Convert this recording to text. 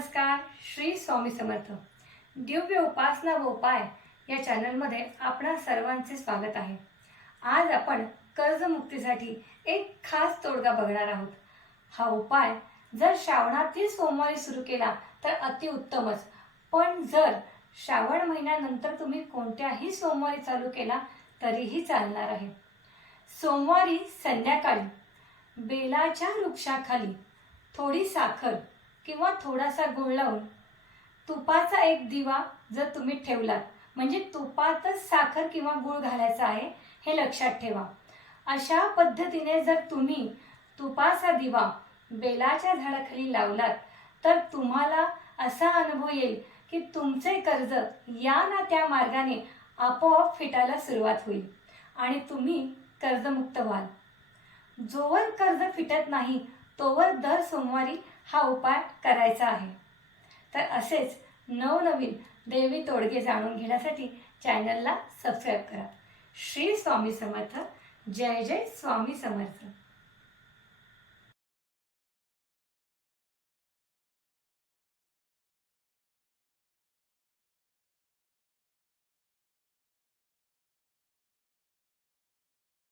नमस्कार श्री स्वामी समर्थ. दिव्य उपासना व उपाय या चॅनलमध्ये आपणा सर्वांचे स्वागत आहे. आज आपण कर्जमुक्तीसाठी एक खास तोडगा बघणार आहोत. हा उपाय जर श्रावणातील सोमवारी सुरू केला तर अतिउत्तमच पण जर श्रावण महिन्यानंतर तुम्ही कोणत्याही सोमवारी चालू केला तरीही चालणार आहे. सोमवारी संध्याकाळी बेलाच्या वृक्षाखाली थोडी साखर किंवा थोडासा गुळ लावून. तुपाचा एक दिवा जर तुम्ही ठेवलात म्हणजे तुपातच साखर किंवा गुळ घालायचा आहे हे लक्षात ठेवा. अशा पद्धतीने जर तुम्ही तुपाचा दिवा बेलाच्या झाडाखाली लावलात तर तुम्हाला असा अनुभव येईल की तुमचे कर्ज या ना त्या मार्गाने आपोआप फिटायला सुरुवात होईल आणि तुम्ही कर्जमुक्त व्हाल. जोवर कर्ज फिटत नाही तोवर दर सोमवारी हा उपाय करायचा आहे. तर असेच नवनवीन देवी तोडगे जाणून घेण्यासाठी चॅनलला सबस्क्राईब करा. श्री स्वामी समर्थ. जय जय स्वामी समर्थ.